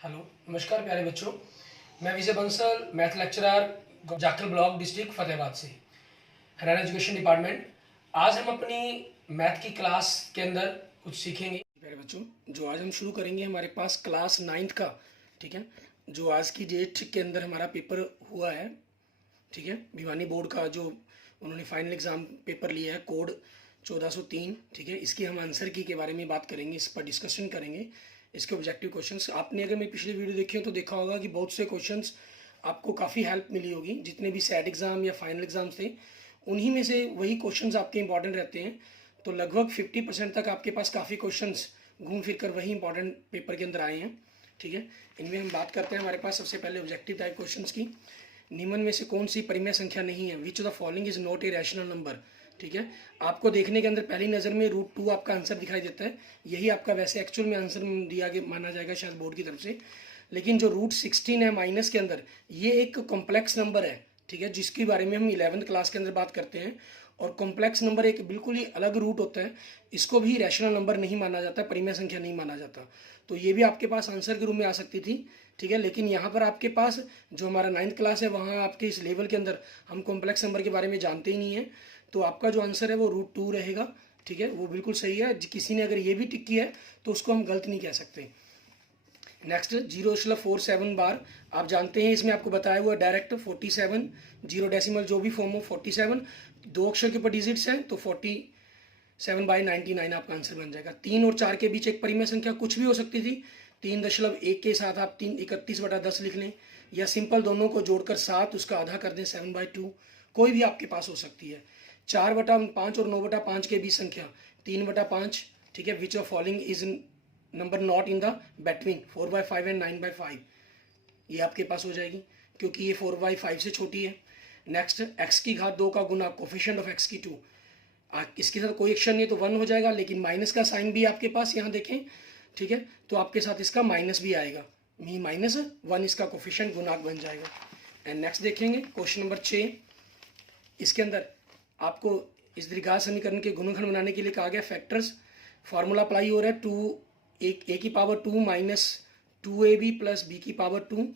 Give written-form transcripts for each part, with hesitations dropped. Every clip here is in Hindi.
हेलो, नमस्कार प्यारे बच्चों। मैं Vijay Bansal, math lecturer, Jakhal block, district Fatehabad से, हरियाणा एजुकेशन डिपार्टमेंट। आज हम अपनी मैथ की क्लास के अंदर कुछ सीखेंगे। प्यारे बच्चों, जो आज हम शुरू करेंगे हमारे पास क्लास 9th का, ठीक है, जो आज की डेट के अंदर हमारा पेपर हुआ है, ठीक है, भिवानी बोर्ड का जो उन्होंने फाइनल एग्ज़ाम पेपर लिया है, कोड 1403, ठीक है, इसकी हम आंसर की के बारे में बात करेंगे, इस पर डिस्कशन करेंगे, इसके ऑब्जेक्टिव क्वेश्चंस। आपने अगर मेरी पिछली वीडियो देखी हो तो देखा होगा कि बहुत से क्वेश्चंस आपको काफ़ी हेल्प मिली होगी। जितने भी सेट एग्ज़ाम या फाइनल एग्ज़ाम्स थे उन्हीं में से वही क्वेश्चंस आपके इंपॉर्टेंट रहते हैं। तो लगभग 50% तक आपके पास काफ़ी क्वेश्चंस घूम फिर कर वही इंपॉर्टेंट पेपर के अंदर आए हैं, ठीक है। इनमें हम बात करते हैं हमारे पास सबसे पहले ऑब्जेक्टिव टाइप क्वेश्चन की। निम्न में से कौन सी परिमेय संख्या नहीं है? Which of the following is not a rational number, ठीक है। आपको देखने के अंदर पहली नज़र में √2 आपका आंसर दिखाई देता है, यही आपका वैसे एक्चुअल में आंसर दिया गया माना जाएगा शायद बोर्ड की तरफ से। लेकिन जो √16 है माइनस के अंदर, ये एक कॉम्प्लेक्स नंबर है, ठीक है, जिसके बारे में हम 11th क्लास के अंदर बात करते हैं। और कॉम्प्लेक्स नंबर एक बिल्कुल ही अलग रूट होता है, इसको भी रैशनल नंबर नहीं माना जाता, परिमेय संख्या नहीं माना जाता। तो ये भी आपके पास आंसर के रूप में आ सकती थी, ठीक है। लेकिन यहाँ पर आपके पास जो हमारा 9th क्लास है वहाँ आपके इस लेवल के अंदर हम कॉम्प्लेक्स नंबर के बारे में जानते ही नहीं है, तो आपका जो आंसर है वो √2 रहेगा, ठीक है, वो बिल्कुल सही है। किसी ने अगर ये भी टिक किया है तो उसको हम गलत नहीं कह सकते। नेक्स्ट 0.47 बार, आप जानते हैं इसमें आपको बताया हुआ डायरेक्ट 47, 0 डेसिमल जो भी फॉर्म हो 47, 2 अक्षर के ऊपर डिजिट्स हैं तो 47/99 आपका आंसर बन जाएगा। 3 और 4 के बीच एक परिमेय संख्या कुछ भी हो सकती थी। 3.1 के साथ आप 31/10 लिख लें, या सिंपल दोनों को जोड़कर 7 उसका आधा कर दें 7/2, कोई भी आपके पास हो सकती है। 4/5 और 9/5 के बीच संख्या 3/5, ठीक है। Which of following is number not in the between 4/5 and 9/5, ये आपके पास हो जाएगी क्योंकि ये 4/5 से छोटी है। नेक्स्ट x की घात 2 का गुना कोफिशिएंट ऑफ x की 2, इसके साथ कोई एक्शन नहीं तो 1 हो जाएगा, लेकिन माइनस का साइन भी आपके पास यहाँ देखें, ठीक है, तो आपके साथ इसका माइनस भी आएगा, -1 इसका कोफिशिएंट गुणांक बन जाएगा। एंड नेक्स्ट देखेंगे क्वेश्चन नंबर 6। इसके अंदर आपको इस द्विघात समीकरण के गुणनखंड बनाने के लिए कहा गया फैक्टर्स। फार्मूला अप्लाई हो रहा है 2a की पावर 2 - 2ab + b की पावर 2,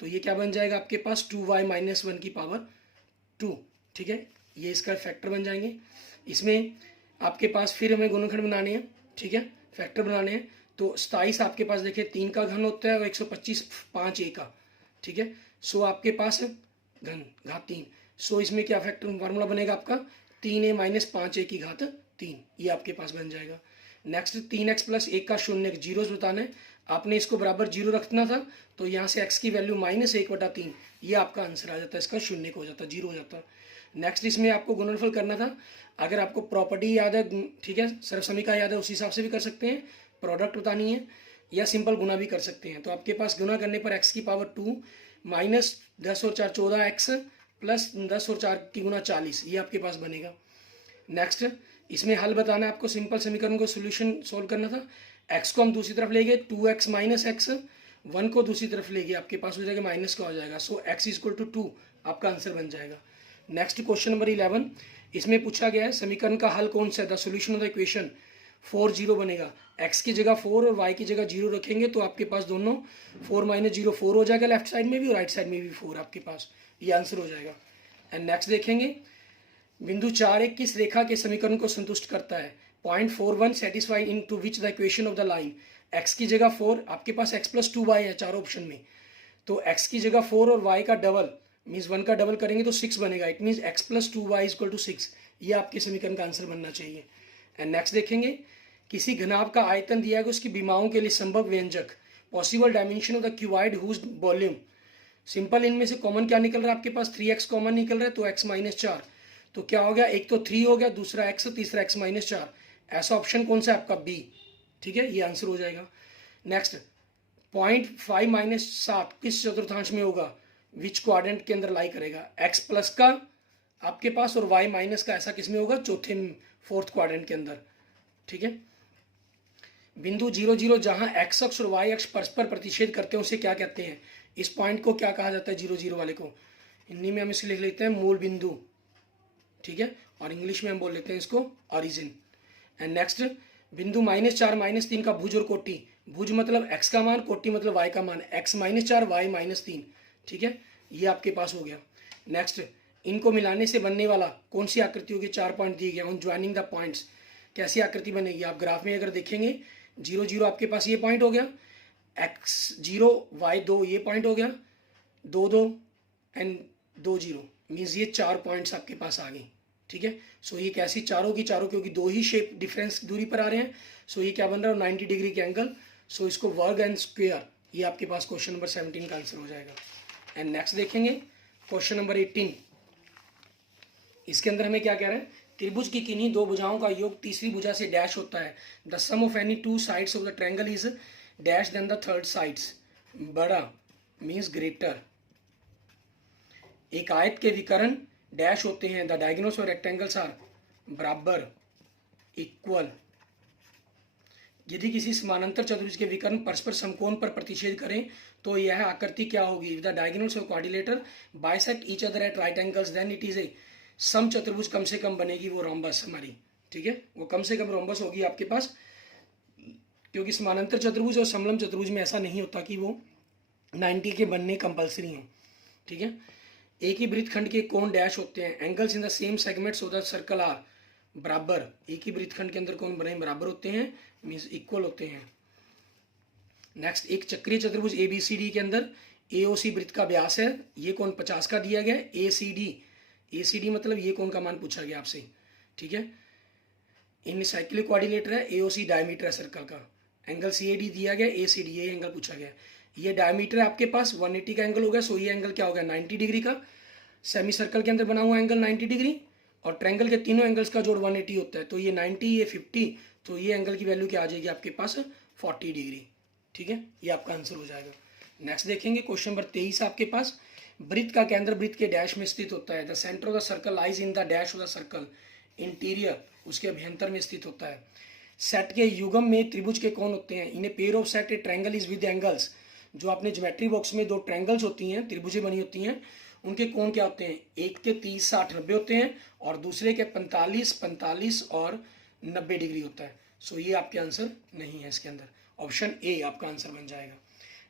तो ये क्या बन जाएगा आपके पास 2y - 1 की पावर 2, ठीक है, ये इसका फैक्टर बन जाएंगे। इसमें आपके पास फिर हमें गुणनखंड बनाने हैं, ठीक है, फैक्टर बनाने हैं। तो 27 आपके पास देखिए 3 का घन होता है और 125 5a का, ठीक है। सो आपके पास घन घात 3, सो इसमें क्या फैक्टर फार्मूला बनेगा आपका 3a - 5a की घात 3, ये आपके पास बन जाएगा। नेक्स्ट 3x + 1 का शून्य जीरोस बताना है, आपने इसको बराबर 0 रखना था, तो यहाँ से x की वैल्यू -1/3, ये आपका आंसर आ जाता है, इसका शून्य हो जाता, 0 हो जाता। नेक्स्ट इसमें आपको गुणनफल करना था, अगर आपको प्रॉपर्टी याद है, ठीक है, सर्वसमीका याद है, उस हिसाब से भी कर सकते हैं, प्रोडक्ट बतानी है या सिंपल गुना भी कर सकते हैं। तो आपके पास गुना करने पर x की पावर 2 -10 और 4 14x + 10 और 4 की गुना 40, ये आपके पास बनेगा। नेक्स्ट इसमें हल बताना है आपको, सिंपल समीकरण को सोल्यूशन सोल्व करना था। x को हम दूसरी तरफ ले गए 2x - x, 1 को दूसरी तरफ ले गए, आपके पास हो जाएगा माइनस का हो जाएगा, सो x = 2 आपका आंसर बन जाएगा। नेक्स्ट क्वेश्चन नंबर 11, इसमें पूछा गया है समीकरण का हल कौन सा है, the solution of the equation 4 0 बनेगा। x की जगह 4 और y की जगह 0 रखेंगे तो आपके पास दोनों 4 - 0 4 हो जाएगा, लेफ्ट साइड में भी और राइट साइड में भी 4 आपके पास, ये आंसर हो जाएगा। एंड नेक्स्ट देखेंगे बिंदु 4 किस रेखा के समीकरण को संतुष्ट करता है। 0.41 satisfied in to which the equation of the line. x की जगह 4, आपके पास x + 2y है चारों ऑप्शन में, तो x की जगह 4 और y का डबल मीन्स 1 का डबल करेंगे तो 6 बनेगा, इट मीन्स x + 2y = 6, ये आपके समीकरण का आंसर बनना चाहिए। एंड नेक्स्ट देखेंगे किसी घनाभ का आयतन दिया गया, उसकी विमाओं के लिए संभव व्यंजक, possible dimension of the cuboid whose volume. Simple इनमें से कॉमन क्या निकल रहा है आपके पास, 3x कॉमन निकल रहा है, तो x - 4, तो क्या हो गया, एक तो 3 हो गया, दूसरा x, तीसरा x - 4, ऐसा ऑप्शन कौन सा है आपका बी, ठीक है, ये आंसर हो जाएगा। नेक्स्ट 0.5 - 7 किस चतुर्थांश में होगा, विच क्वाड्रेंट के अंदर लाई करेगा, x प्लस का आपके पास और y माइनस का, ऐसा किस में होगा, चौथे 4th क्वाड्रेंट के अंदर, ठीक है। बिंदु 0 0 जहां x अक्ष और y अक्ष परस्पर प्रतिच्छेद करते हैं उसे क्या कहते हैं, इस पॉइंट को क्या कहा जाता है 0 0 वाले को, हिंदी में हम इसे लिख लेते हैं मूल बिंदु, ठीक है, और इंग्लिश में हम बोल लेते हैं इसको ओरिजिन। एंड नेक्स्ट बिंदु -4 - 3 का भुज और कोटि भुज मतलब x का मान, कोटि मतलब y का मान, x -4 y -3, ठीक है, ये आपके पास हो गया। नेक्स्ट, इनको मिलाने से बनने वाला कौन सी आकृति होगी, 4 पॉइंट दिए गए, ऑन ज्वाइनिंग द पॉइंट्स कैसी आकृति बनेगी, आप ग्राफ में अगर देखेंगे 0 0 आपके पास ये पॉइंट हो गया, x0 y2 ये पॉइंट हो गया, 2 2 एंड 2 0, मीन्स ये 4 पॉइंट्स आपके पास आ गए, ठीक है। सो ये कैसी चारों की चारों, क्योंकि दो ही शेप डिफरेंस दूरी पर आ रहे हैं, सो ये क्या बन रहा है, 90 डिग्री के एंगल। सो इसको वर्ग एंड स्क्वायर, ये आपके पास क्वेश्चन नंबर 17 का आंसर हो जाएगा। एंड नेक्स्ट देखेंगे क्वेश्चन नंबर 18। इसके अंदर हमें क्या कह रहा है, त्रिभुज की किन्हीं दो भुजाओं का योग तीसरी भुजा से डैश होता है, the sum of any two sides of the triangle is dash than the third sides, बड़ा मीन्स ग्रेटर। एक आयत के विकर्ण डैश होते हैं, द डायगोनल्स और रेक्टेंगल्स आर बराबर, इक्वल। यदि किसी समानांतर चतुर्भुज के विकर्ण परस्पर समकोण पर प्रतिच्छेद करें तो यह आकृति क्या होगी, द डायगोनल्स और quadrilateral bisect each other at right angles then it is a सम चतुर्भुज, कम से कम बनेगी वो रोम्बस हमारी, ठीक है, वो कम से कम रोम्बस होगी आपके पास, क्योंकि समानांतर चतुर्भुज और समलंब चतुर्भुज में ऐसा नहीं होता कि वो 90 के बनने कंपलसरी हो, ठीक है। एक ही वृत्तखंड के कोण डैश होते हैं, angles in the same segments of the circle are बराबर। एक ही वृत्तखंड के अंदर कोण बने बराबर होते हैं, मीन्स इक्वल होते हैं। नेक्स्ट, एक चक्रीय चतुर्भुज ABCD के अंदर AOC वृत्त का व्यास है, ये कोण 50 का दिया गया, ACD मतलब ये कोण का मान पूछा गया आपसे, ठीक है। इन साइक्लिक क्वाड्रिलेटर है, AOC डायमीटर है सर्कल का, एंगल CAD दिया गया, ACD ये एंगल पूछा गया, ये डायमीटर है आपके पास 180 का एंगल होगा, सो ये एंगल क्या होगा 90 डिग्री का। सेमी सर्कल के अंदर बना हुआ एंगल 90 डिग्री, और ट्रायंगल के तीनों एंगल्स का जोड़ 180 होता है, तो ये 90 ये 50, तो ये एंगल की वैल्यू क्या आ जाएगी आपके पास 40 डिग्री, ठीक है, ये आपका आंसर हो जाएगा। नेक्स्ट देखेंगे क्वेश्चन नंबर 23 आपके पास, वृत्त का केंद्र वृत्त के डैश में स्थित होता है, the centre of the circle lies in the dash of the circle, interior उसके अभ्यंतर में स्थित होता है। सेट के युग्म में त्रिभुज के कोण होते हैं, इन्हें pair of set A triangle is with angles, जो आपने ज्योमेट्री बॉक्स में दो ट्रायंगल्स होती हैं, त्रिभुजें बनी होती हैं, उनके कोण क्या होते हैं, एक के 30 60 90 होते हैं, और दूसरे के 45 45 और 90 डिग्री होता है। सो ये आपके आंसर नहीं है इसके अंदर, ऑप्शन ए आपका आंसर बन जाएगा।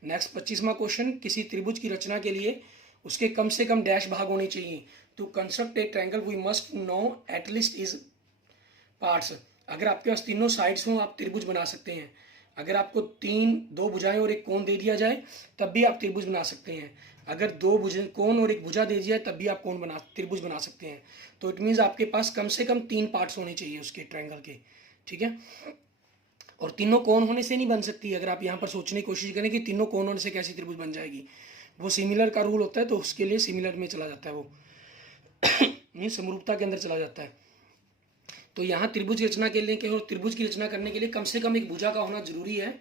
नेक्स्ट 25वां क्वेश्चन, किसी त्रिभुज की रचना के लिए उसके कम से कम डैश भाग होने चाहिए, to construct a triangle we must know at least is parts. अगर आपके पास तीनों साइड्स हों आप त्रिभुज बना सकते हैं, अगर आपको दो भुजाएं और एक कोण दे दिया जाए तब भी आप त्रिभुज बना सकते हैं, अगर दो कोण और एक भुजा दे दिया जाए तब भी आप त्रिभुज बना सकते हैं। तो इट मीन्स आपके पास कम से कम 3 पार्ट्स होने चाहिए उसके ट्रायंगल के, ठीक है। और तीनों कोण होने से नहीं बन सकती, अगर आप यहाँ पर सोचने की कोशिश करें कि तीनों कोण होने से कैसी त्रिभुज बन जाएगी, वो सिमिलर का रूल होता है, तो उसके लिए सिमिलर में चला जाता है, वो मीन्स समरूपता के अंदर चला जाता है। तो यहाँ त्रिभुज की रचना के लिए और त्रिभुज की रचना करने के लिए कम से कम एक भुजा का होना जरूरी है,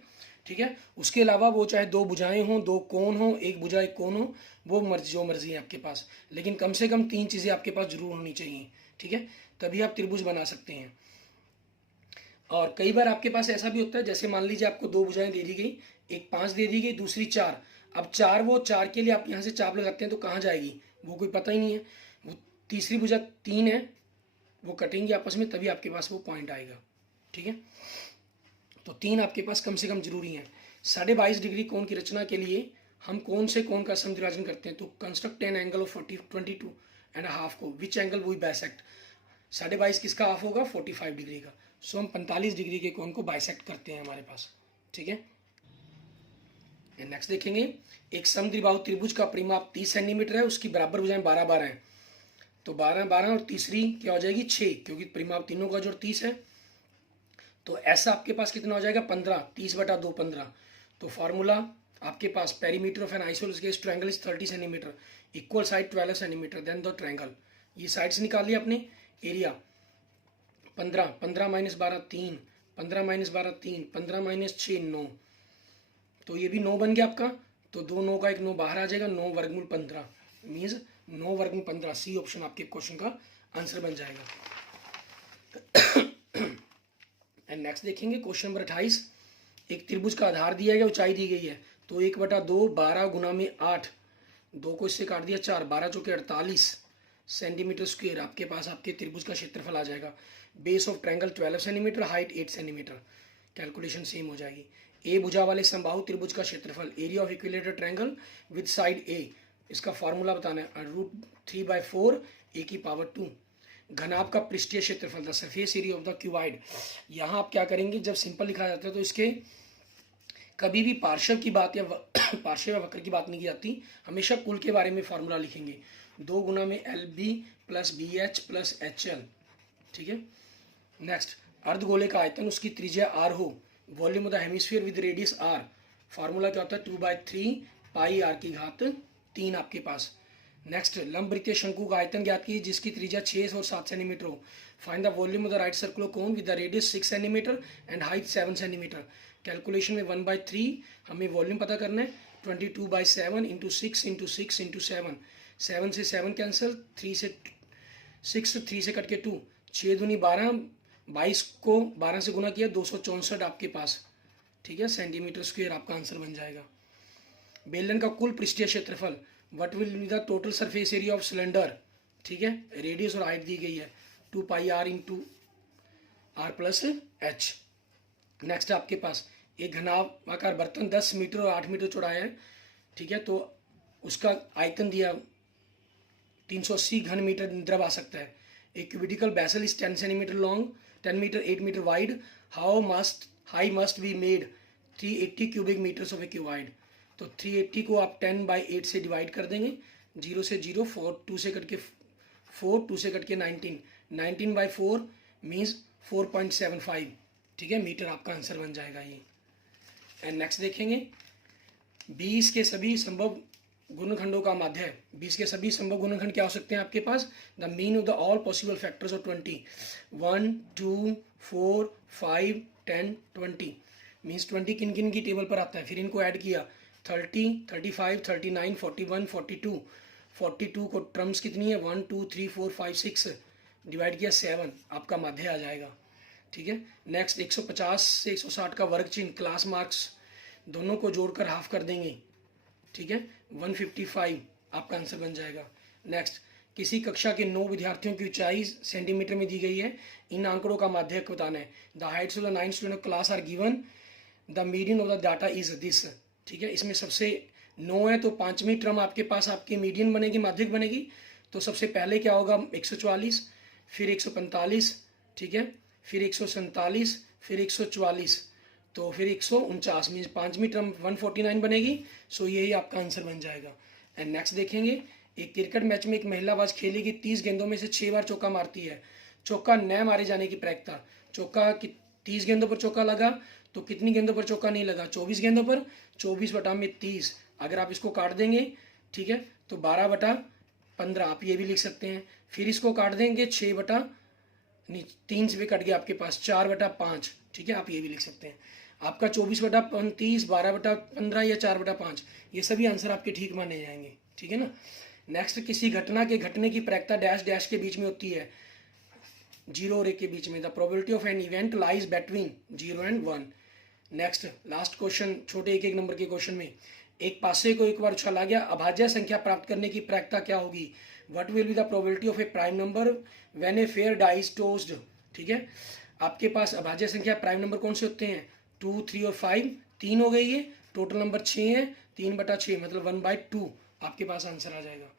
ठीक है। उसके अलावा वो चाहे दो भुजाएं हों, दो कोण हों, एक भुजा एक कोण हो, वो जो मर्जी है आपके पास, लेकिन कम से कम 3 चीज़ें आपके पास जरूर होनी चाहिए, ठीक है, तभी आप त्रिभुज बना सकते हैं। और कई बार आपके पास ऐसा भी होता है, जैसे मान लीजिए आपको दो भुजाएं दे दी गई, एक 5 दे दी गई, दूसरी 4, अब 4 के लिए आप यहाँ से चाप लगाते हैं तो कहाँ जाएगी वो कोई पता ही नहीं है, वो तीसरी भुजा 3 है, वो कटेंगे आपस में तभी आपके पास वो पॉइंट आएगा, ठीक है। तो 3 आपके पास कम से कम जरूरी है। 22.5 डिग्री कोण की रचना के लिए हम कौन से कोण का समद्विभाजन करते हैं, तो कंस्ट्रक्ट एन एंगल ऑफ 22.5 को, विच एंगल वी बाइसेक्ट। 22.5 किसका हाफ होगा, 45 डिग्री का, सो हम 45 डिग्री के कोण को बाइसेक्ट करते हैं हमारे पास, ठीक है। नेक्स्ट देखेंगे, एक समद्विबाहु त्रिभुज का परिमाप 30 सेंटीमीटर है, उसकी बराबर भुजाएं 12 12 हैं, तो 12 12 और तीसरी क्या हो जाएगी 6, क्योंकि परिमाप तीनों का जोड़ 30 है, तो ऐसा आपके पास कितना हो जाएगा 15, 30/2 15। तो फार्मूला आपके पास, perimeter of an isosceles triangle is 30 centimetre, equal side 12 centimetre, then the triangle. ये साइड्स निकाल लिया आपने, एरिया 15 15 - 12 3, 15 - 12 3, 15 - 6 9, तो ये भी 9 बन गया आपका, तो 2 9 का एक 9 बाहर आ जाएगा, 9 वर्गमूल 15 मीन्स 9 वर्गमूल 15, सी ऑप्शन आपके क्वेश्चन का आंसर बन जाएगा। एंड नेक्स्ट देखेंगे क्वेश्चन नंबर 28, एक त्रिभुज का आधार दिया गया, ऊंचाई दी गई है, तो 1/2 12 गुना में 8, 2 को इससे काट दिया 4, 12 चौके 48 सेंटीमीटर स्क्वायर आपके पास आपके त्रिभुज का क्षेत्रफल आ जाएगा। Base of triangle 12 centimetre, height 8 centimetre, calculation same हो जाएगी। ए भुजा वाले समबाहु त्रिभुज का क्षेत्रफल, area of equilateral triangle with side A, इसका फॉर्मूला बताना है, √3/4 ए की पावर 2। घनाभ का पृष्ठीय क्षेत्रफल, the surface area of the cuboid. यहाँ आप क्या करेंगे, जब सिंपल लिखा जाता है तो इसके कभी भी पार्श्व की बात या पार्श्व या वक्र की बात नहीं की जाती, हमेशा कुल के बारे में फॉर्मूला लिखेंगे, 2 गुना में LB + BH + HL, ठीक है। नेक्स्ट, अर्धगोले का आयतन, उसकी त्रिज्या r हो, volume of the hemisphere with radius r, formula क्या होता है, 2/3 पाई r की घात 3 आपके पास। नेक्स्ट, लंबवृत्तीय शंकु का आयतन ज्ञात कीजिए जिसकी त्रिज्या 6 और 7 सेंटीमीटर हो। Find the volume of the right circular cone with the radius 6 centimetre and height 7 centimetre. Calculation में 1/3 हमें वॉल्यूम पता करना है, 22/7 × 6 × 6 × 7, 7 से 7 कैंसिल, 3 से 6, 3 से कट के 2, 6 दूनी 12, 22 को 12 से गुना किया, 264 आपके पास, ठीक है, सेंटीमीटर स्क्वायर आपका आंसर बन जाएगा। बेलन का कुल पृष्ठीय क्षेत्रफल, what will be the total surface area of cylinder, ठीक है, रेडियस और हाइट दी गई है, 2πr × r+h। नेक्स्ट आपके पास एक घनाभ आकार बर्तन 10 मीटर और 8 मीटर चौड़ा है, ठीक है, तो उसका आयतन दिया 380 घन मीटर द्रव आ सकता है। एक cuboidal vessel is 10 centimetre long, 10 metre 8 metre wide, high must be made 380 cubic metres of a cuboid. तो 380 को आप 10/8 से डिवाइड कर देंगे, 0 से 0, 4, 2 से कट के 4, 2 से कट के 19, 19/4 मीन्स 4.75, ठीक है, मीटर आपका आंसर बन जाएगा ये। एंड नेक्स्ट देखेंगे, 20 के सभी संभव गुणनखंडों का माध्य है। 20 के सभी संभव गुणनखंड क्या हो सकते हैं आपके पास, the mean of the all possible factors of 20, 1, 2, 4, 5, 10, 20 means 20 किन किन की टेबल पर आता है, फिर इनको ऐड किया, 30, 35, 39, 41, 42, 42 को टर्म्स कितनी है, 1, 2, 3, 4, 5, 6 डिवाइड किया 7, आपका माध्य आ जाएगा, ठीक है। नेक्स्ट, 150 से 160 का वर्ग चिन्ह, क्लास मार्क्स दोनों को जोड़कर हाफ कर देंगे, ठीक है, 155 आपका आंसर बन जाएगा। नेक्स्ट, किसी कक्षा के 9 विद्यार्थियों की ऊंचाई सेंटीमीटर में दी गई है, इन आंकड़ों का माध्यक बताना है। The heights of the 9 student of class are given, the median of the data is this, ठीक है। इसमें सबसे 9 है तो 5वीं टर्म आपके पास आपकी मीडियन बनेगी, माध्यक बनेगी, तो सबसे पहले क्या होगा, 144, फिर 145, ठीक है, फिर 147, फिर 144, तो फिर 149 मीन्स 5वीं टर्म 149 बनेगी। सो यही आपका आंसर बन जाएगा। एंड नेक्स्ट देखेंगे, एक क्रिकेट मैच में एक महिला बाज खेलेगी, 30 गेंदों में से 6 बार चौका मारती है, चौका न मारे जाने की प्रायिकता, चौका 30 गेंदों पर चौका लगा तो कितनी गेंदों पर चौका नहीं लगा, 24 गेंदों पर, 24/30, अगर आप इसको काट देंगे, ठीक है, तो 12/15 आप ये भी लिख सकते हैं। फिर इसको काट देंगे 3 से भी कट गया आपके पास 4/5, ठीक है, आप ये भी लिख सकते हैं। आपका 24/35, 12/15 या 4/5, ये सभी आंसर आपके ठीक माने जाएंगे, ठीक है ना। नेक्स्ट, किसी घटना के घटने की प्रायिकता डैश डैश के बीच में होती है, 0 और 1 के बीच में, the probability of an event lies between 0 and 1। Next, last question, छोटे 1-1 नंबर के क्वेश्चन में, एक पासे को एक बार उछाला गया, अभाज्य संख्या प्राप्त करने की प्रायिकता क्या होगी, what will be the probability of a prime number when a fair dice tossed, ठीक है। आपके पास अभाज्य संख्या प्राइम नंबर कौन से होते हैं, 2, 3 और 5, 3 हो गई है, टोटल नंबर 6 है, 3/6 मतलब 1/2 आपके पास आंसर आ जाएगा।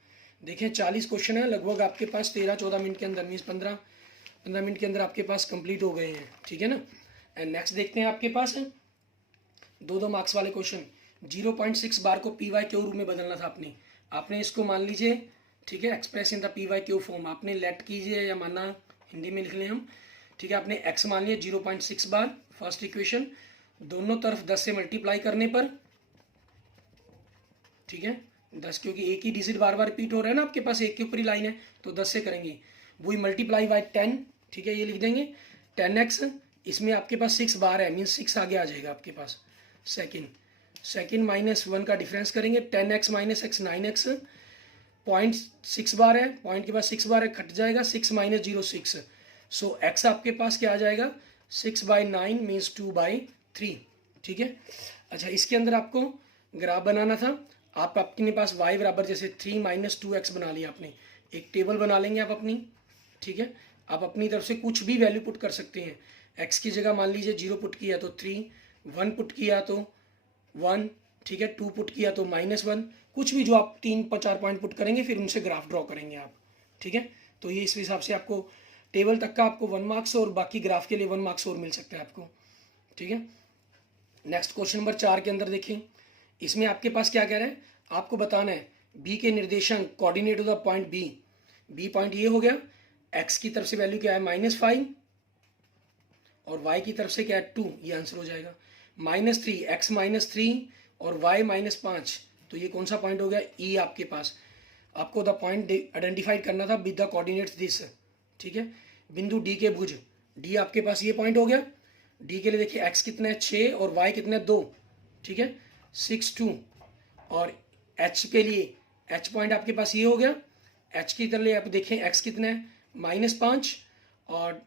देखें 40 क्वेश्चन है, लगभग आपके पास 13-14 मिनट के अंदर मीन्स 15 मिनट के अंदर आपके पास कंप्लीट हो गए हैं, ठीक है ना। एंड नेक्स्ट देखते हैं, आपके पास 2 मार्क्स वाले क्वेश्चन, 0.6 बार को PYQ रूप में बदलना था आपने इसको मान लीजिए, ठीक है, express in the PYQ form, आपने लेट कीजिए या माना हिंदी में लिख लें हम, ठीक है, आपने x मान लिया 0.6 बार, फर्स्ट इक्वेशन, दोनों तरफ 10 से मल्टीप्लाई करने पर, ठीक है, 10, क्योंकि एक ही डिजिट बार बार रिपीट हो रहा है ना आपके पास, एक के ऊपर ही लाइन है, तो 10 से करेंगे, वही मल्टीप्लाई बाय 10, ठीक है, ये लिख देंगे 10x, इसमें आपके पास 6 बार है, मीन्स 6 आगे आ जाएगा आपके पास। सेकंड -1 का डिफरेंस करेंगे, 10x - x 9x, पॉइंट 6 बार है, पॉइंट के पास 6 बार है, कट जाएगा, 6 - 0 6, सो x आपके पास क्या आ जाएगा, 6/9 मीन्स 2/3, ठीक है। अच्छा, इसके अंदर आपको ग्राफ बनाना था, आप अपने पास y बराबर जैसे 3 - 2x बना लिया आपने, एक टेबल बना लेंगे आप अपनी, ठीक है, आप अपनी तरफ से कुछ भी वैल्यू पुट कर सकते हैं, x की जगह मान लीजिए 0 पुट किया तो 3, 1 पुट किया तो 1, ठीक है, 2 पुट किया तो -1, कुछ भी जो आप 3-4 पॉइंट पुट करेंगे फिर उनसे ग्राफ ड्रॉ करेंगे आप, ठीक है। तो ये इस हिसाब से आपको टेबल तक का आपको 1 मार्क्स और बाकी ग्राफ के लिए 1 मार्क्स और मिल सकता है आपको, ठीक है। नेक्स्ट क्वेश्चन नंबर 4 के अंदर देखें, इसमें आपके पास क्या कह रहा है, आपको बताना है बी के निर्देशांक coordinate of the point B. B point ये हो गया, एक्स की तरफ से वैल्यू क्या है -5 और वाई की तरफ से क्या है 2, ये आंसर हो जाएगा। -3, एक्स -3 और वाई -5, तो ये कौन सा पॉइंट हो गया, ई आपके पास। आपको द पॉइंट आइडेंटिफाइड करना था विद द कोऑर्डिनेट्स दिस, ठीक है। बिंदु डी के भुज, डी आपके पास ये पॉइंट हो गया। डी के लिए देखिए एक्स कितना है 6 और वाई कितना है 2, ठीक है, 6 2। और एच के लिए एच पॉइंट आपके पास ये हो गया। एच की तरह आप देखें एक्स कितना है -5 और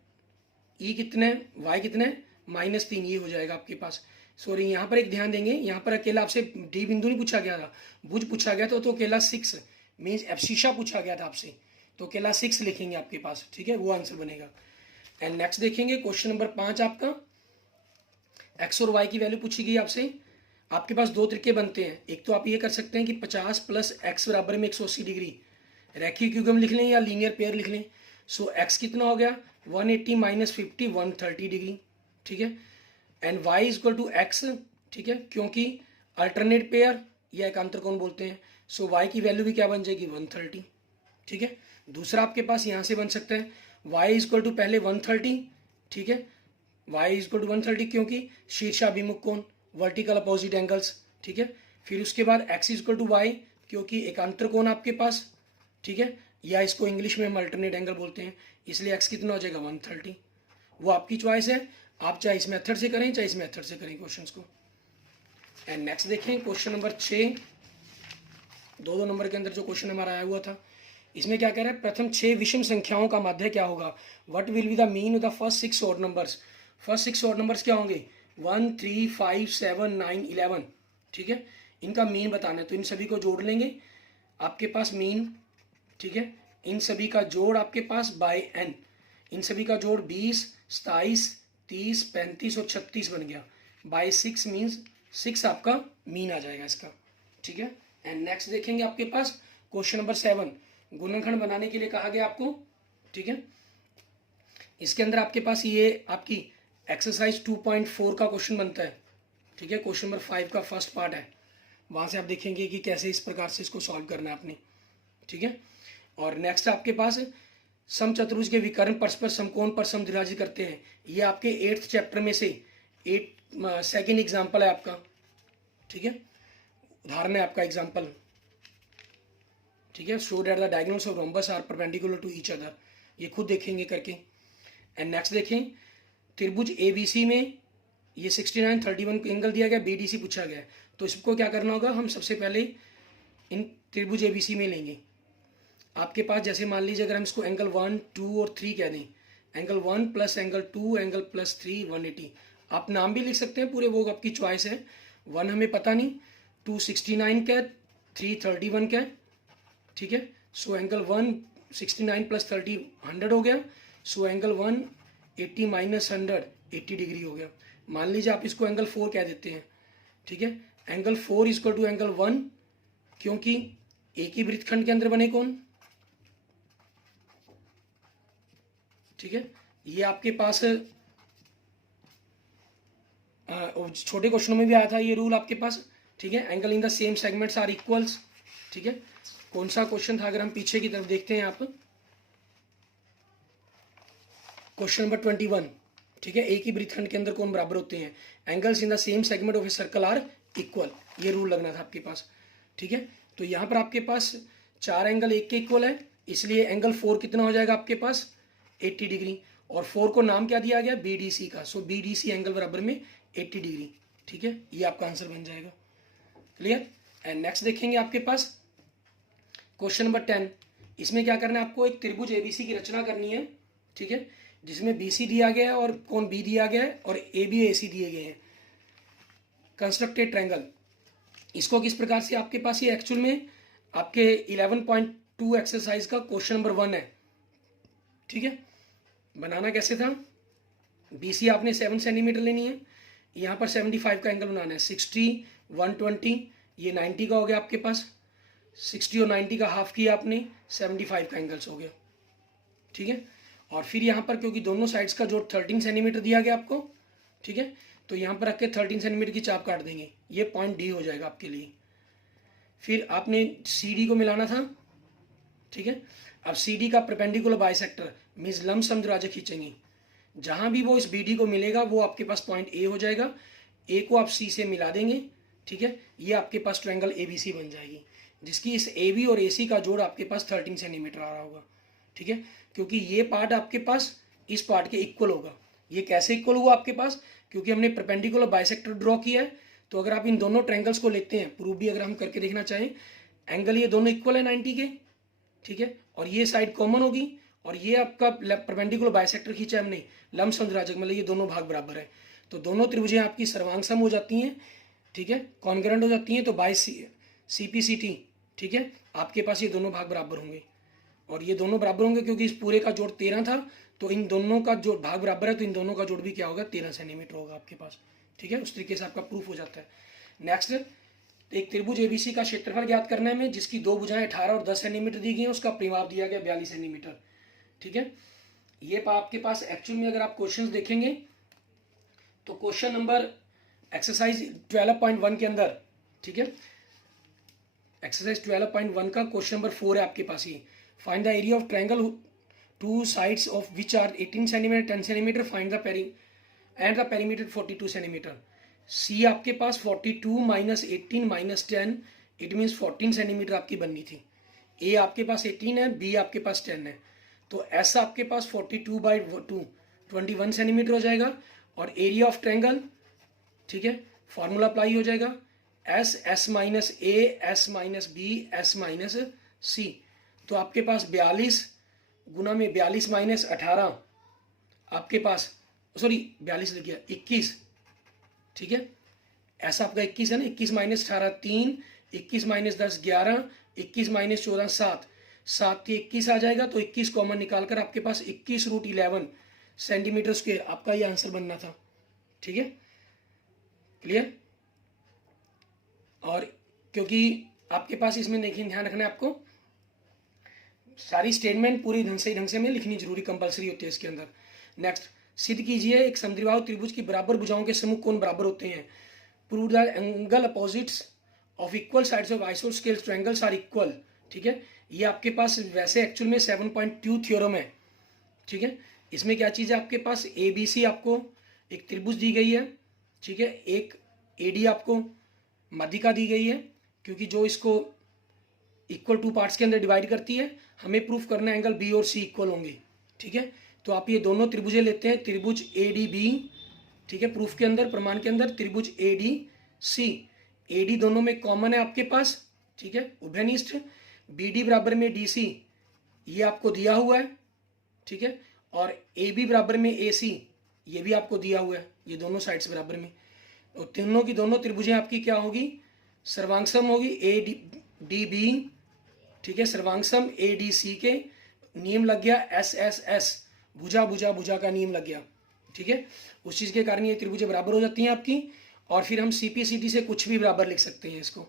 ई कितना है, वाई कितना है -3, ये हो जाएगा आपके पास। सॉरी, यहाँ पर एक ध्यान देंगे, यहाँ पर अकेला आपसे डी बिंदु नहीं पूछा गया था, भुज पूछा गया था, तो अकेला 6 मीन्स एब्सिशा पूछा गया था आपसे, तो अकेला 6 लिखेंगे आपके पास, ठीक है, वो आंसर बनेगा। एंड नेक्स्ट देखेंगे क्वेश्चन नंबर 5 आपका, एक्स और वाई की वैल्यू पूछी गई आपसे। आपके पास दो तरीके बनते हैं, एक तो आप ये कर सकते हैं कि 50 + x बराबर में 180 डिग्री रैखिक युग्म लिख लें या लीनियर पेयर लिख लें। सो एक्स कितना हो गया 180 - 50 130 डिग्री, ठीक है। एंड y = x, ठीक है, क्योंकि अल्टरनेट पेयर या एकांतर कोण बोलते हैं। सो y की वैल्यू भी क्या बन जाएगी 130, ठीक है। दूसरा आपके पास यहाँ से बन सकता है y = पहले 130, ठीक है, y = 130 क्योंकि शीर्षाभिमुख कोण, वर्टिकल अपोजिट एंगल्स, ठीक है। फिर उसके बाद x = y क्योंकि एकांतर कोण आपके पास, ठीक है, या इसको इंग्लिश में हम अल्टरनेट एंगल बोलते हैं, इसलिए x कितना हो जाएगा 130। वो आपकी चॉइस है, आप चाहे इस मेथड से करें चाहे इस मेथड से करें क्वेश्चंस को। एंड नेक्स्ट देखें क्वेश्चन नंबर 6, 2 नंबर के अंदर जो क्वेश्चन हमारा आया हुआ था, इसमें क्या कह रहा है, प्रथम 6 विषम संख्याओं का माध्य क्या होगा, what will be the mean of the first 6 odd numbers. First 6 odd numbers क्या होंगे 1 3 5 7 9 11, ठीक है, इनका मीन बताना है। तो इन सभी को जोड़ लेंगे, आपके पास मीन, ठीक है, इन सभी का जोड़ आपके पास बाय n, इन सभी का जोड़ 20 27 30 35 और 36 बन गया, बाय 6 मीन्स 6 आपका मीन आ जाएगा इसका, ठीक है। एंड नेक्स्ट देखेंगे आपके पास क्वेश्चन नंबर 7, गुणनखंड बनाने के लिए कहा गया आपको, ठीक है। इसके अंदर आपके पास ये आपकी एक्सरसाइज 2.4 का क्वेश्चन बनता है, ठीक है, क्वेश्चन नंबर 5 का फर्स्ट पार्ट है, वहाँ से आप देखेंगे कि कैसे इस प्रकार से इसको सॉल्व करना है आपने, ठीक है। और नेक्स्ट आपके पास समचतुर्भुज के विकर्ण परस्पर समकोण पर समद्विभाजित करते हैं, ये आपके 8th चैप्टर में से 2nd एग्जाम्पल है आपका, ठीक है, उदाहरण है आपका एग्जाम्पल, ठीक है। Show that the diagonals of rhombus are perpendicular to each other, ये खुद देखेंगे करके। एंड नेक्स्ट देखें, त्रिभुज ABC में ये 69 31 एंगल दिया गया, BDC पूछा गया है, तो इसको क्या करना होगा, हम सबसे पहले इन त्रिभुज ABC में लेंगे। आपके पास जैसे मान लीजिए अगर हम इसको एंगल 1 2 और 3 कह दें, एंगल 1 + एंगल 2 एंगल +3 180, आप नाम भी लिख सकते हैं पूरे, वो आपकी चॉइस है। 1 हमें पता नहीं, 2 69 का, 3 31 का, ठीक है। सो एंगल 1 69 + 30 100 हो गया, सो एंगल 1 80 - 100 80 डिग्री हो गया। मान लीजिए आप इसको एंगल 4 कह देते हैं, ठीक है। एंगल 4 = एंगल 1 क्योंकि एक ही वृत्तखंड के अंदर बने कौन, ठीक है। ये आपके पास छोटे क्वेश्चनों में भी आया था ये रूल आपके पास, ठीक है। Angle in the same segments are equals, ठीक है। कौन सा क्वेश्चन था, अगर हम पीछे की तरफ देखते हैं आप, क्वेश्चन नंबर 21, ठीक है, एक ही वृत्तखंड के अंदर कोण बराबर होते हैं, angles in the same segment of a circle are equal, ये रूल लगना था आपके पास, ठीक है। तो यहाँ पर आपके पास 4 एंगल एक के इक्वल है, इसलिए एंगल 4 कितना हो जाएगा आपके पास 80 डिग्री, और 4 को नाम क्या दिया गया BDC का, सो BDC एंगल बराबर में 80 डिग्री, ठीक है, ये आपका आंसर बन जाएगा, क्लियर। एंड नेक्स्ट देखेंगे आपके पास क्वेश्चन नंबर 10, इसमें क्या करना है आपको, एक त्रिभुज ABC की रचना करनी है, ठीक है, जिसमें BC दिया गया है और कोण B दिया गया है और AB AC दिए गए हैं। कंस्ट्रक्टेड ट्रायंगल, इसको किस प्रकार से, आपके पास ये एक्चुअल में आपके 11.2 एक्सरसाइज का क्वेश्चन नंबर 1 है, ठीक है। बनाना कैसे था, BC आपने 7 सेंटीमीटर लेनी है, यहाँ पर 75 का एंगल बनाना है। 60, 120, ये 90 का हो गया आपके पास। 60 और 90 का हाफ किया आपने, 75 का एंगल्स हो गया, ठीक है। और फिर यहाँ पर क्योंकि दोनों साइड्स का जोड़ 13 सेंटीमीटर दिया गया आपको, ठीक है, तो यहाँ पर रख के 13 सेंटीमीटर की चाप काट देंगे, ये पॉइंट डी हो जाएगा आपके लिए। फिर आपने सी डी को मिलाना था, ठीक है। अब सी डी का परपेंडिकुलर बाइसेक्टर मीन्स लमसम द्विभाजक खींचेंगे, जहाँ भी वो इस बी डी को मिलेगा वो आपके पास पॉइंट ए हो जाएगा। ए को आप सी से मिला देंगे, ठीक है, ये आपके पास ट्रायंगल ए बी सी बन जाएगी, जिसकी इस ए बी और ए सी का जोड़ आपके पास 13 सेंटीमीटर आ रहा होगा, ठीक है। क्योंकि ये पार्ट आपके पास इस पार्ट के इक्वल होगा। ये कैसे इक्वल हुआ आपके पास, क्योंकि हमने परपेंडिकुलर बाइसेक्टर ड्रॉ किया है। तो अगर आप इन दोनों ट्रायंगल्स को लेते हैं, प्रूफ भी अगर हम करके देखना चाहें, एंगल ये दोनों इक्वल है 90 के, ठीक है, और ये साइड कॉमन होगी, और ये आपका परपेंडिकुलर बाइसेक्टर खींचा है हमने, लंबसम द्विभाजक, मतलब ये दोनों भाग बराबर है, तो दोनों त्रिभुजें आपकी सर्वांगसम हो जाती हैं, ठीक है, कॉन्ग्रुएंट हो जाती हैं। तो बाय CPCT, ठीक है, आपके पास ये दोनों भाग बराबर होंगे, और ये दोनों बराबर होंगे क्योंकि इस पूरे का जोड़ 13 था, तो इन दोनों का जो भाग बराबर है, तो इन दोनों का जोड़ भी क्या होगा, 13 सेंटीमीटर होगा आपके पास, ठीक है। उस तरीके से आपका प्रूफ हो जाता है। नेक्स्ट, एक त्रिभुज ABC का क्षेत्रफल ज्ञात करना है हमें, जिसकी दो भुजाएं 18 और 10 सेंटीमीटर दी गई हैं, उसका परिमाप दिया गया 42 सेंटीमीटर, ठीक है। ये आपके पास एक्चुअल में अगर आप क्वेश्चंस देखेंगे तो क्वेश्चन नंबर एक्सरसाइज 12.1 के अंदर, ठीक है, एक्सरसाइज 12.1 का क्वेश्चन नंबर 4 है आपके पास। ये find the area of triangle two sides of which are 18 centimetre 10 centimetre, find the perimeter 42 centimetre. See आपके पास 42 minus 18 minus 10, it means 14 centimetre आपकी बननी थी। ए आपके पास 18 है, बी आपके पास 10 है, तो एस आपके पास 42/2 21 सेंटीमीटर हो जाएगा। और एरिया ऑफ ट्रायंगल, ठीक है, फॉर्मूला अप्लाई हो जाएगा, S minus A, S minus B, S minus C. तो आपके पास 42 गुना में 42 माइनस 18 आपके पास, सॉरी 42 लिख गया, 21, ठीक है, ऐसा आपका 21 है ना, 21 माइनस 18 3, 21 माइनस 10 11, 21 माइनस 14 7, 7 की 21 आ जाएगा, तो 21 कॉमन निकालकर आपके पास 21√11 सेंटीमीटर स्क्वायर आपका ये आंसर बनना था, ठीक है, क्लियर। और क्योंकि आपके पास इसमें देखिए ध्यान रखना है आपको, सारी स्टेटमेंट पूरी ढंग से में लिखनी जरूरी कंपलसरी होती है इसके अंदर। नेक्स्ट, सिद्ध कीजिए एक समद्विबाहु त्रिभुज की बराबर भुजाओं के समूह कोण बराबर होते हैं। Prove the angle opposites of equal sides of आइसोस्केल ट्रायंगल्स आर इक्वल, ठीक है। ये आपके पास वैसे एक्चुअल में 7.2 थ्योरम है, ठीक है। इसमें क्या चीज़ है आपके पास, ABC आपको एक त्रिभुज दी गई है, ठीक है, एक AD आपको माध्यिका दी गई है, क्योंकि जो इसको इक्वल 2 पार्ट्स के अंदर डिवाइड करती है, हमें प्रूफ करना है एंगल B और C इक्वल होंगे, ठीक है। तो आप ये दोनों त्रिभुजें लेते हैं, त्रिभुज ADB, ठीक है, प्रूफ के अंदर, प्रमाण के अंदर त्रिभुज ADC, AD दोनों में कॉमन है आपके पास, ठीक है, उभयनिष्ठ। BD बराबर में DC ये आपको दिया हुआ है, ठीक है, और AB बराबर में AC ये भी आपको दिया हुआ है, ये दोनों साइड्स बराबर में। तो तीनों की दोनों त्रिभुजें आपकी क्या होगी, सर्वांगसम होगी, ADB, ठीक है, सर्वांगसम ADC के नियम लग गया SSS, भुजा भुजा भुजा का नियम लग गया, ठीक है। उस चीज़ के कारण ये त्रिभुजें बराबर हो जाती हैं आपकी। और फिर हम CPCT से कुछ भी बराबर लिख सकते हैं इसको,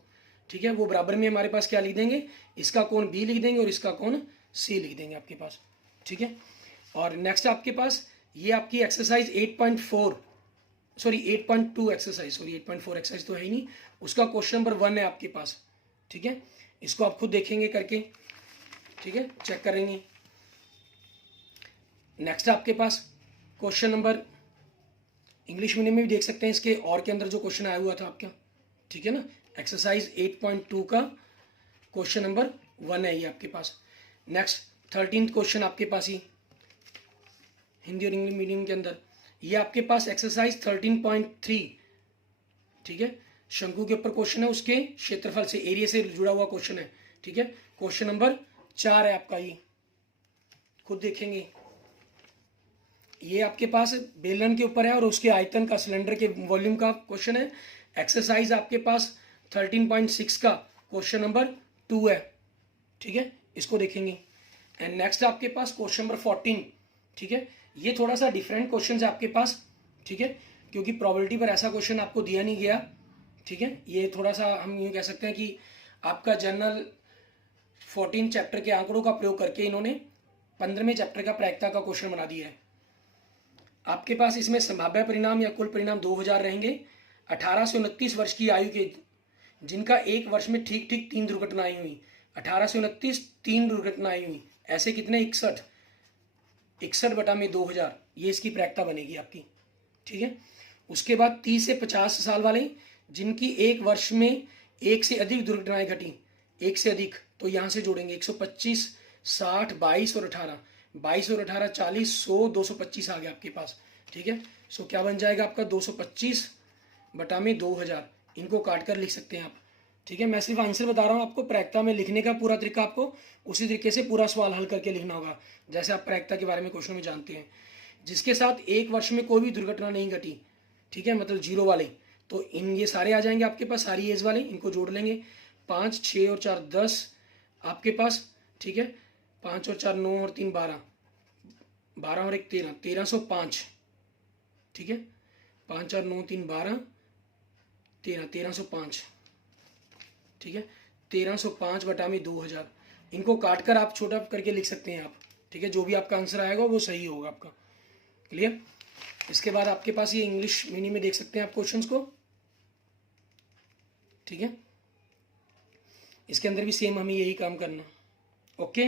ठीक है। वो बराबर में हमारे पास क्या लिख देंगे, इसका कोण B लिख देंगे और इसका कोण C लिख देंगे आपके पास, ठीक है। और नेक्स्ट आपके पास ये आपकी एक्सरसाइज 8.2 एक्सरसाइज, 8.4 एक्सरसाइज तो है ही नहीं, उसका क्वेश्चन नंबर 1 है आपके पास, ठीक है। इसको आप खुद देखेंगे करके, ठीक है, चेक करेंगे। नेक्स्ट आपके पास क्वेश्चन नंबर, इंग्लिश मीडियम में भी देख सकते हैं, इसके और के अंदर जो क्वेश्चन आया हुआ था आपका, ठीक है ना, एक्सरसाइज 8.2 का क्वेश्चन नंबर 1 है ये आपके पास। नेक्स्ट 13th क्वेश्चन आपके पास ही हिंदी और इंग्लिश मीडियम के अंदर, ये आपके पास एक्सरसाइज 13.3, ठीक है, शंकु के ऊपर क्वेश्चन है, उसके क्षेत्रफल से, एरिया से जुड़ा हुआ क्वेश्चन है, ठीक है। क्वेश्चन नंबर 4 है आपका, ये खुद देखेंगे। ये आपके पास बेलन के ऊपर है और उसके आयतन का, सिलेंडर के वॉल्यूम का क्वेश्चन है। एक्सरसाइज आपके पास 13.6 का क्वेश्चन नंबर 2 है, ठीक है, इसको देखेंगे। एंड नेक्स्ट आपके पास क्वेश्चन नंबर 14, ठीक है, ये थोड़ा सा डिफरेंट क्वेश्चन है आपके पास, ठीक है, क्योंकि प्रोबेबिलिटी पर ऐसा क्वेश्चन आपको दिया नहीं गया, ठीक है। ये थोड़ा सा हम यूँ कह सकते हैं कि आपका जनरल 14 चैप्टर के आंकड़ों का प्रयोग करके इन्होंने 15वें चैप्टर का प्रायिकता का क्वेश्चन बना दिया है। आपके पास इसमें संभाव्य परिणाम या कुल परिणाम 2000 रहेंगे। 18 से 29 वर्ष की आयु के जिनका एक वर्ष में ठीक ठीक 3 दुर्घटनाएं हुई, 18 से 29 3 दुर्घटनाएं हुई, ऐसे कितने 61 बटा में 2000, ये इसकी प्रायिकता बनेगी आपकी, ठीक है। उसके बाद 30 से 50 साल वाले जिनकी एक वर्ष में एक से अधिक दुर्घटनाएं घटी, एक से अधिक, तो यहाँ से जोड़ेंगे 125, 60, 22 और 18, 22 और 18 40, 100, 225 आ गया आपके पास, ठीक है। सो क्या बन जाएगा आपका 225 बटा में 2000, इनको काट कर लिख सकते हैं आप, ठीक है। मैं सिर्फ आंसर बता रहा हूँ आपको, प्रायिकता में लिखने का पूरा तरीका आपको उसी तरीके से पूरा सवाल हल करके लिखना होगा जैसे आप प्रायिकता के बारे में क्वेश्चन में जानते हैं। जिसके साथ एक वर्ष में कोई भी दुर्घटना नहीं घटी, ठीक है, मतलब 0 वाले, तो इन ये सारे आ जाएंगे आपके पास, सारी एज वाले, इनको जोड़ लेंगे। 5, 6 और 4 10 आपके पास, ठीक है। 5 और 4 9 और 3 12, 12 और 1 13, 1305, ठीक है। 5 और 9 3 12 13, 1305, ठीक है। 1305 बटा में 2000, इनको काट कर आप छोटा करके लिख सकते हैं आप, ठीक है। जो भी आपका आंसर आएगा वो सही होगा आपका, क्लियर। इसके बाद आपके पास ये इंग्लिश मिनी में देख सकते हैं आप क्वेश्चंस को, ठीक है। इसके अंदर भी सेम हमें यही काम करना, okay.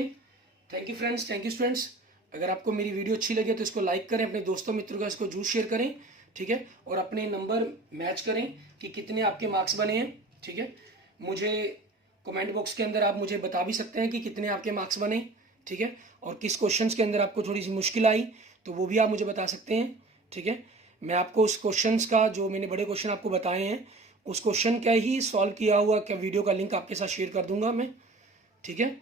Thank you friends, thank you students. अगर आपको मेरी वीडियो अच्छी लगे तो इसको लाइक करें, अपने दोस्तों मित्रों का इसको जरूर शेयर करें, ठीक है। और अपने नंबर मैच करें कि कितने आपके मार्क्स बने हैं, ठीक है। मुझे कमेंट बॉक्स के अंदर आप मुझे बता भी सकते हैं कि कितने आपके मार्क्स बने, ठीक है। और किस क्वेश्चंस के अंदर आपको थोड़ी सी मुश्किल आई तो वो भी आप मुझे बता सकते हैं, ठीक है। मैं आपको उस क्वेश्चंस का, जो मैंने बड़े क्वेश्चन आपको बताए हैं, उस क्वेश्चन का ही सॉल्व किया हुआ क्या वीडियो का लिंक आपके साथ शेयर कर दूंगा मैं, ठीक है।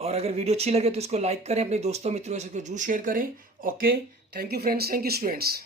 और अगर वीडियो अच्छी लगे तो इसको लाइक करें, अपने दोस्तों मित्रों से जरूर शेयर करें, okay. Thank you friends, thank you students.